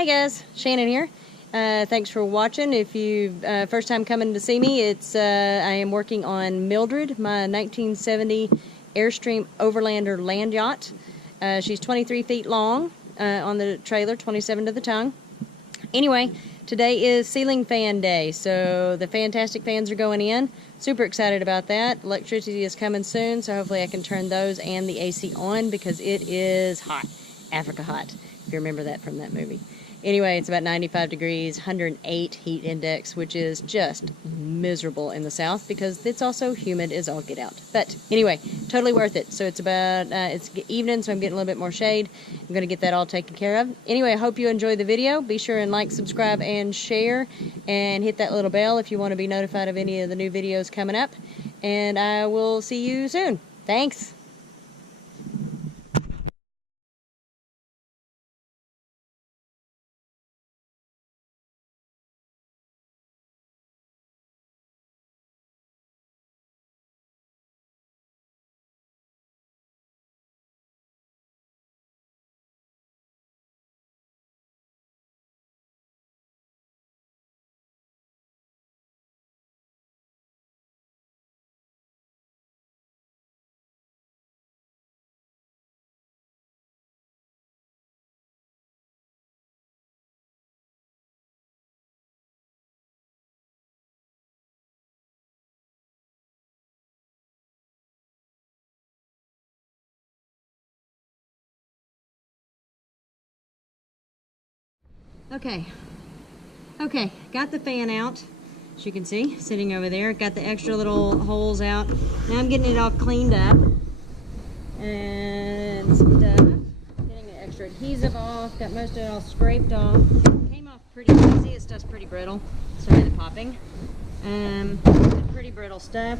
Hi guys, Shannon here. Thanks for watching. If you first time coming to see me, I am working on Mildred, my 1970 Airstream Overlander land yacht. She's 23 feet long on the trailer, 27 to the tongue. Anyway, today is ceiling fan day, so the fantastic fans are going in. Super excited about that. Electricity is coming soon, so hopefully I can turn those and the AC on because it is hot. Africa hot, if you remember that from that movie. Anyway, it's about 95 degrees, 108 heat index, which is just miserable in the south because it's also humid as all get out. But anyway, totally worth it. So it's it's evening, so I'm getting a little bit more shade. I'm going to get that all taken care of. Anyway, I hope you enjoyed the video. Be sure and like, subscribe, and share, and hit that little bell if you want to be notified of any of the new videos coming up. And I will see you soon. Thanks. Okay, got the fan out, as you can see, sitting over there. Got the extra little holes out. Now I'm getting it all cleaned up and stuff. Getting the extra adhesive off. Got most of it all scraped off. Came off pretty easy. This stuff's pretty brittle. Sorry, the popping. Pretty brittle stuff.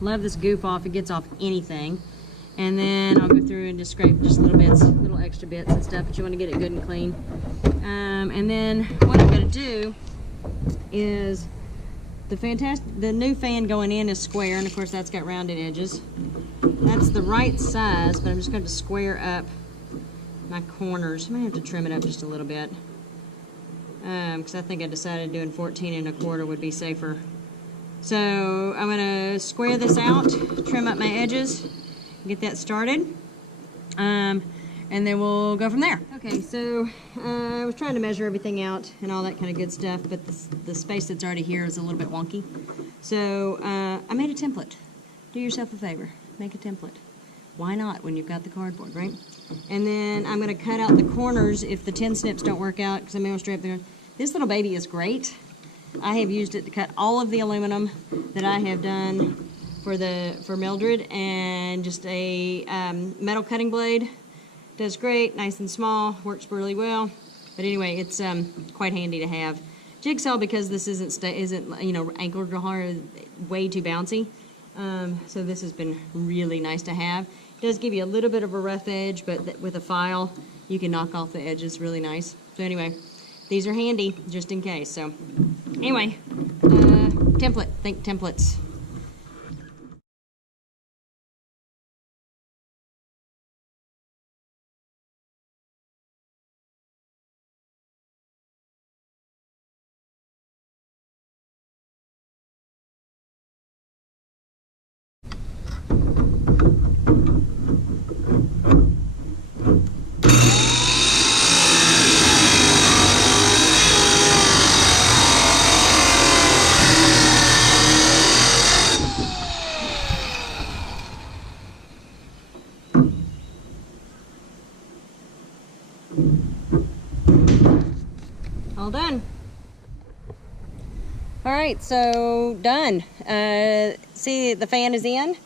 Love this goof off. It gets off anything. And then I'll go through and just scrape just little bits, little extra bits and stuff, but you want to get it good and clean. And then what I'm going to do is the new fan going in is square, and of course that's got rounded edges. That's the right size, but I'm just going to square up my corners. I might have to trim it up just a little bit because I think I decided doing 14 1/4 would be safer. So I'm going to square this out, trim up my edges, get that started, and then we'll go from there. Okay, so I was trying to measure everything out and all that kind of good stuff, but the space that's already here is a little bit wonky. So I made a template. Do yourself a favor, make a template. Why not when you've got the cardboard, right? And then I'm going to cut out the corners if the 10 snips don't work out, because I'm going to strip there. This little baby is great. I have used it to cut all of the aluminum that I have done for Mildred, and just a metal cutting blade. Does great, nice and small, works really well. But anyway, it's quite handy to have. Jigsaw, because this isn't anchored real hard, way too bouncy. So this has been really nice to have. It does give you a little bit of a rough edge, but with a file, you can knock off the edges really nice. So anyway, these are handy just in case. So anyway, template, think templates. All done. All right, so done. See, the fan is in.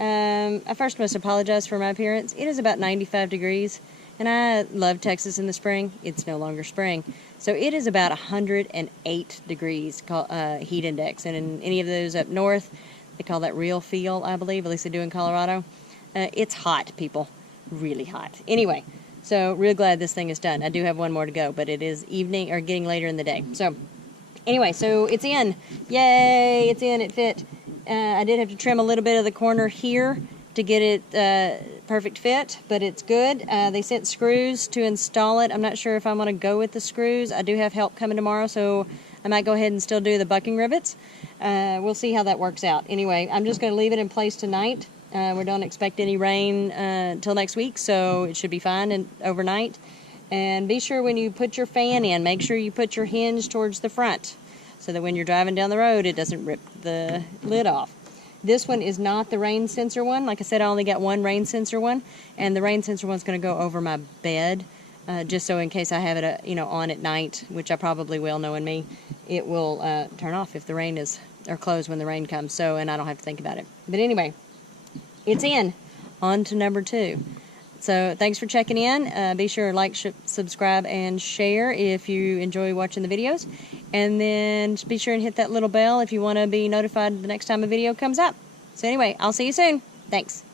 I first must apologize for my appearance. It is about 95 degrees, and I love Texas in the spring. It's no longer spring. So it is about 108 degrees heat index, and in any of those up north, they call that real feel, I believe, at least they do in Colorado. It's hot, people, really hot. Anyway, so real glad this thing is done. I do have one more to go, but it is evening or getting later in the day. So anyway, so it's in. Yay, it's in, it fit. I did have to trim a little bit of the corner here to get it perfect fit, but it's good. They sent screws to install it. I'm not sure if I'm going to go with the screws. I do have help coming tomorrow, so I might go ahead and still do the bucking rivets. We'll see how that works out. Anyway, I'm just going to leave it in place tonight. We don't expect any rain until next week, so it should be fine overnight. And be sure when you put your fan in, make sure you put your hinge towards the front so that when you're driving down the road, it doesn't rip the lid off. This one is not the rain sensor one. Like I said, I only got one rain sensor one, and the rain sensor one's going to go over my bed, just so in case I have it, on at night, which I probably will, knowing me, it will turn off if the rain is, or close when the rain comes. So, and I don't have to think about it. But anyway, it's in. On to number 2. So thanks for checking in. Be sure to like, subscribe, and share if you enjoy watching the videos. And then be sure and hit that little bell if you want to be notified the next time a video comes up. So anyway, I'll see you soon. Thanks.